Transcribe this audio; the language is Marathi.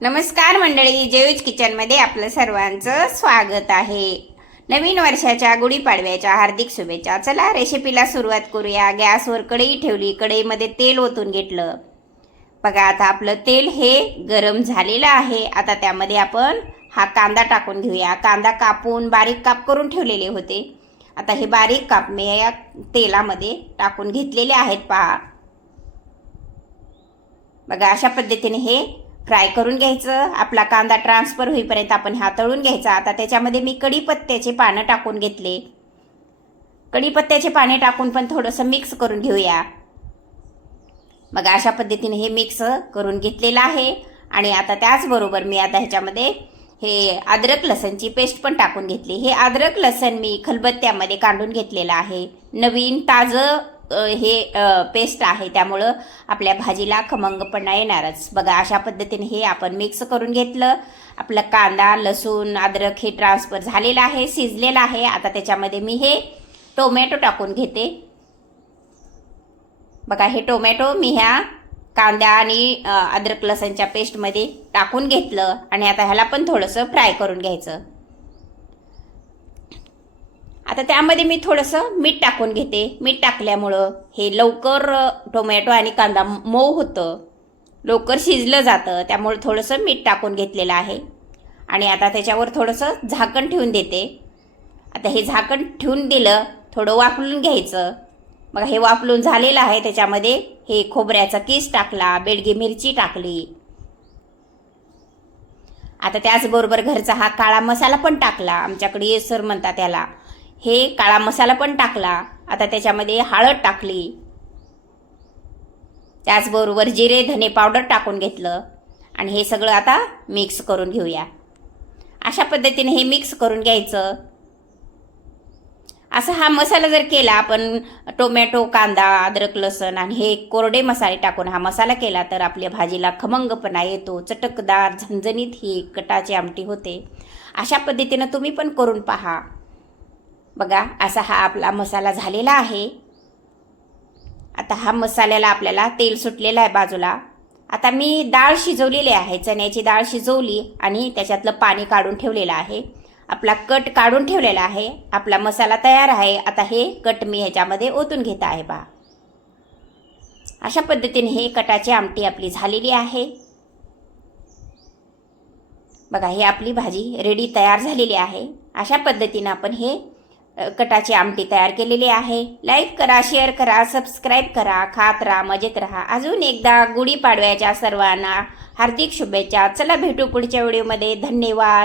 नमस्कार मंडळी, जेयूज किचनमध्ये आपलं सर्वांचं स्वागत आहे. नवीन वर्षाच्या गुढीपाडव्याच्या हार्दिक शुभेच्छा. चला रेसिपीला सुरुवात करूया. गॅसवर कढई ठेवली, कढईमध्ये तेल ओतून घेतलं. बघा आता आपलं तेल हे गरम झालेलं आहे. आता त्यामध्ये आपण हा कांदा टाकून घेऊया. कांदा कापून बारीक काप करून ठेवलेले होते. आता हे बारीक काप मी या तेलामध्ये टाकून घेतलेले आहेत. पहा बघा, अशा पद्धतीने हे फ्राय करून घ्यायचं. आपला कांदा ट्रान्सफर होईपर्यंत आपण हा तळून घ्यायचा. आता त्याच्यामध्ये मी कढीपत्त्याचे पानं टाकून घेतले. कढीपत्त्याचे पाने टाकून पण थोडंसं मिक्स करून घेऊया. बघा अशा पद्धतीने हे मिक्स करून घेतलेलं आहे. आणि आता त्याचबरोबर मी आता ह्याच्यामध्ये हे अद्रक लसणची पेस्ट पण टाकून घेतली. हे अद्रक लसण मी खलबत्त्यामध्ये काढून घेतलेलं आहे. नवीन ताजं हे पेस्ट आहे, त्यामुळं आपल्या भाजीला खमंगपणा येणारच. बघा अशा पद्धतीने हे आपण मिक्स करून घेतलं. आपलं कांदा लसूण अद्रक हे ट्रान्सफर झालेलं आहे, शिजलेलं आहे. आता त्याच्यामध्ये मी हे टोमॅटो टाकून घेते. बघा हे टोमॅटो मी ह्या कांदा आणि अद्रक लसणच्या पेस्टमध्ये टाकून घेतलं. आणि आता ह्याला पण थोडंसं फ्राय करून घ्यायचं. आता त्यामध्ये मी थोडंसं मीठ टाकून घेते. मीठ टाकल्यामुळं हे लवकर टोमॅटो आणि कांदा मऊ होतं, लवकर शिजलं जातं. त्यामुळे थोडंसं मीठ टाकून घेतलेलं आहे. आणि आता त्याच्यावर थोडंसं झाकण ठेवून देते. आता हे झाकण ठेवून दिलं, थोडं वाफलून घ्यायचं. बघा हे वाफलून झालेलं आहे. त्याच्यामध्ये हे खोबऱ्याचा किस टाकला, बेडगी मिरची टाकली. आता त्याचबरोबर घरचा हा काळा मसाला पण टाकला. आमच्याकडे येसर म्हणतात त्याला. हे काळा मसाला पण टाकला. आता त्याच्यामध्ये हळद टाकली. त्याचबरोबर जिरे धने पावडर टाकून घेतलं. आणि हे सगळं आता मिक्स करून घेऊया. अशा पद्धतीने हे मिक्स करून घ्यायचं. असा हा मसाला जर केला आपण, टोमॅटो कांदा अद्रक लसण आणि हे कोरडे मसाले टाकून हा मसाला केला, तर आपल्या भाजीला खमंगपणा येतो. चटकदार झणझणीत ही कटाची आमटी होते. अशा पद्धतीनं तुम्ही पण करून पहा. बघा असा हा आपला मसाला झालेला आहे. आता हा मसाल्याला आपल्याला तेल सुटलेलं आहे बाजूला. आता मी डाळ शिजवलेली आहे, चण्याची डाळ शिजवली आणि त्याच्यातलं पाणी काढून ठेवलेलं आहे. आपला कट काढून ठेवलेला आहे. आपला मसाला तयार आहे. आता हे कट मी ह्याच्यामध्ये ओतून घेत आहे. पहा अशा पद्धतीने हे कटाची आमटी आपली झालेली आहे. बघा हे आपली भाजी रेडी तयार झालेली आहे. अशा पद्धतीने आपण हे कटाची आमटी तयार केलेली आहे. लाईक करा, शेअर करा, सबस्क्राईब करा. खात राहा, मजेत राहा. अजून एकदा गुढीपाडव्याच्या सर्वांना हार्दिक शुभेच्छा. चला भेटू पुढच्या व्हिडिओमध्ये. धन्यवाद.